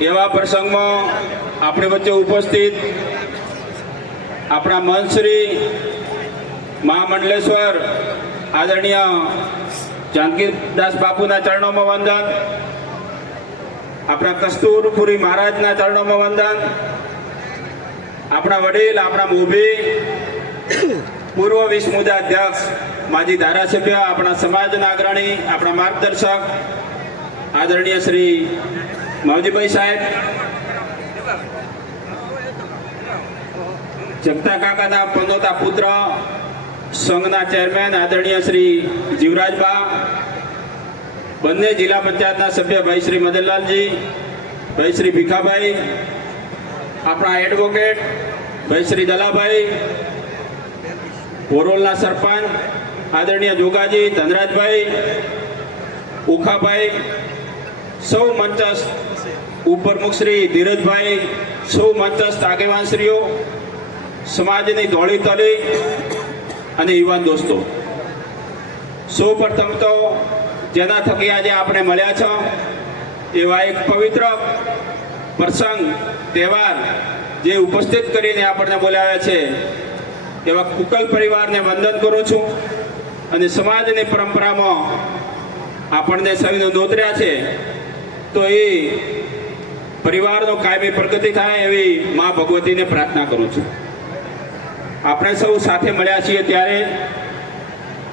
એવા પ્રસંગમાં આપણી વચ્ચે ઉપસ્થિત આપણા મંત્રી મહામંડલેશ્વર આદરણીય જાનકીદાસ બાપુના ચરણોમાં વંદન, આપણા કસ્તુરપુરી મહારાજના ચરણોમાં વંદન, આપણા વડીલ, આપણા મોભી, પૂર્વ વિશ્વ અધ્યક્ષ, માજી ધારાસભ્ય, આપણા સમાજના અગ્રણી, આપણા માર્ગદર્શક આદરણીય શ્રી માવજીભાઈ સાહેબ, જગતા કાકાના પનોતા પુત્ર સંઘના ચેરમેન આદરણીય શ્રી જીવરાજબા, બંને જિલ્લા પંચાયતના સભ્ય ભાઈ શ્રી મદનલાલજી, ભાઈ શ્રી ભીખાભાઈ, આપણા એડવોકેટ ભાઈ શ્રી દલાભાઈ, ઓરોલના સરપંચ આદરણીય જોગાજી, ધનરાજભાઈ, ઉખાભાઈ, સૌ મંચસ્થ ઉપપ્રમુખ શ્રી ધીરજભાઈ, સૌ મંચસ્થ આગેવાનશ્રીઓ, સમાજની ધોળી તલી અને યુવાન દોસ્તો, સૌ પ્રથમ તો જેના થકી આજે આપણે મળ્યા છો એવા એક પવિત્ર પ્રસંગ તહેવાર જે ઉપસ્થિત કરીને આપણને બોલાવ્યા છે એવા કુકલ પરિવારને વંદન કરું છું અને સમાજની પરંપરામાં આપણને સૌને નોંધ્યા છે તો એ પરિવારનો કાયમી પ્રગતિ થાય એવી મા ભગવતીને પ્રાર્થના કરું છું. આપણે સૌ સાથે મળ્યા છીએ ત્યારે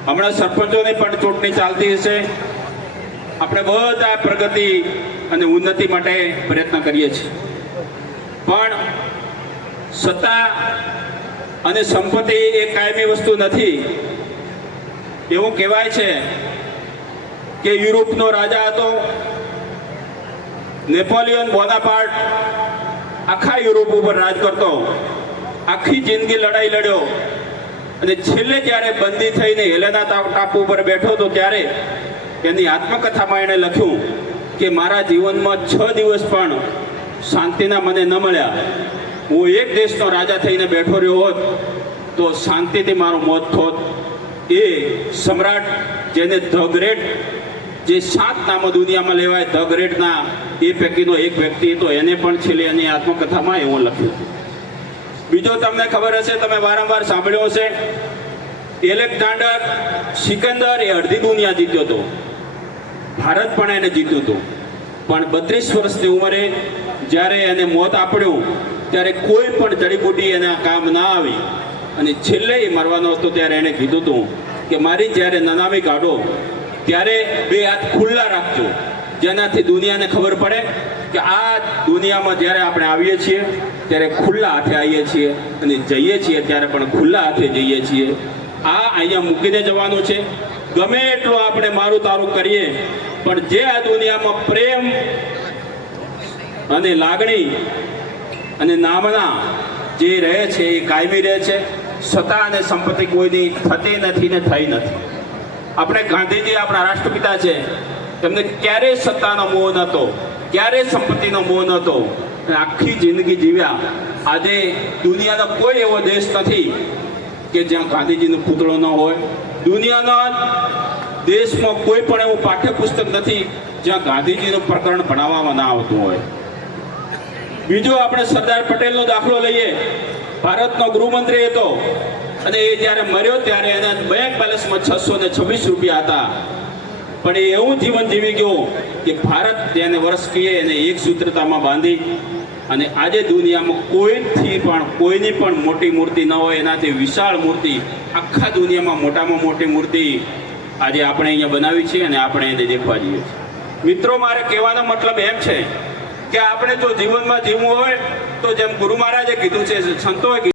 હમણાં સરપંચોની પણ ચૂંટણી ચાલતી હશે. આપણે બધા પ્રગતિ અને ઉન્નતિ માટે પ્રયત્ન કરીએ છીએ, પણ સત્તા અને સંપત્તિ એ કાયમી વસ્તુ નથી. એવું કહેવાય છે કે યુરોપનો રાજા હતો નેપોલિયન બોનાપાર્ટ, આખા યુરોપ ઉપર રાજ કરતો, આખી જિંદગી લડાઈ લડ્યો અને છેલ્લે જ્યારે બંદી થઈને હેલેના ટાપુ ઉપર બેઠો હતો ત્યારે એની આત્મકથામાં એણે લખ્યું કે મારા જીવનમાં 6 દિવસ પણ શાંતિના મને ન મળ્યા. હું એક દેશનો રાજા થઈને બેઠો રહ્યો હોત તો શાંતિથી મારું મોત થોત. એ સમ્રાટ જેને ધ ગ્રેટ, જે 7 નામો દુનિયામાં લેવાય ધ ગ્રેટના એ પૈકીનો એક વ્યક્તિ હતો, એને પણ છેલ્લે એની આત્મકથામાં એવું લખ્યું. બીજો તમને ખબર હશે, તમે વારંવાર સાંભળ્યો હશે, એલેક્ઝાન્ડર સિકંદર એ અડધી દુનિયા જીત્યો હતો, ભારત પણ એને જીત્યું હતું, પણ 32 વર્ષની ઉંમરે જ્યારે એને મોત આપ્યું ત્યારે કોઈ પણ જડીબુટી એના કામ ના આવી અને છેલ્લે એ મરવાનો હતો ત્યારે એણે કીધું હતું કે મારી જ્યારે નનામી કાઢો ત્યારે 2 હાથ ખુલ્લા રાખજો, જેનાથી દુનિયાને ખબર પડે કે આ દુનિયામાં જ્યારે આપણે આવીએ છીએ ત્યારે ખુલ્લા હાથે આવીએ છીએ અને જઈએ છીએ ત્યારે પણ ખુલ્લા હાથે જઈએ છીએ. આ અહીંયા મૂકીને જવાનું છે. ગમે એટલો આપણે મારું તારું કરીએ પણ જે આ દુનિયામાં પ્રેમ અને લાગણી અને નામના જે રહે છે એ કાયમી રહે છે. સત્તા અને સંપત્તિ કોઈની થતી નથી ને થઈ નથી. આપણે ગાંધીજી આપણા રાષ્ટ્રપિતા છે, એમને ક્યારેય સત્તાનો મોહ નહોતો, ક્યારેય સંપત્તિનો મોહ નહોતો, આખી જિંદગી જીવ્યા. આજે દુનિયાનો કોઈ એવો દેશ નથી કે જ્યાં ગાંધીજીનો પુતળો ન હોય. દુનિયાના દેશમાં કોઈ પણ એવું પાઠ્યપુસ્તક નથી જ્યાં ગાંધીજીનું પ્રકરણ ભણાવવામાં ના આવતું હોય. બીજો આપણે સરદાર પટેલનો દાખલો લઈએ. ભારતનો ગૃહમંત્રી હતો અને એ જ્યારે મર્યો ત્યારે એના બેંક બેલેન્સમાં 626 રૂપિયા હતા, પણ એ એવું જીવન જીવી ગયો કે ભારત જેને વર્ષ કહીએ એને એક સૂત્રતામાં બાંધી. અને આજે દુનિયામાં કોઈની પણ મોટી મૂર્તિ ન હોય એનાથી વિશાળ મૂર્તિ, આખા દુનિયામાં મોટામાં મોટી મૂર્તિ આજે આપણે અહીંયા બનાવી છે અને આપણે એને દેખવા જઈએ છીએ. મિત્રો, મારે કહેવાનો મતલબ એમ છે કે આપણે જો જીવનમાં જીવવું હોય તો જેમ ગુરુ મહારાજે કીધું છે, સંતોએ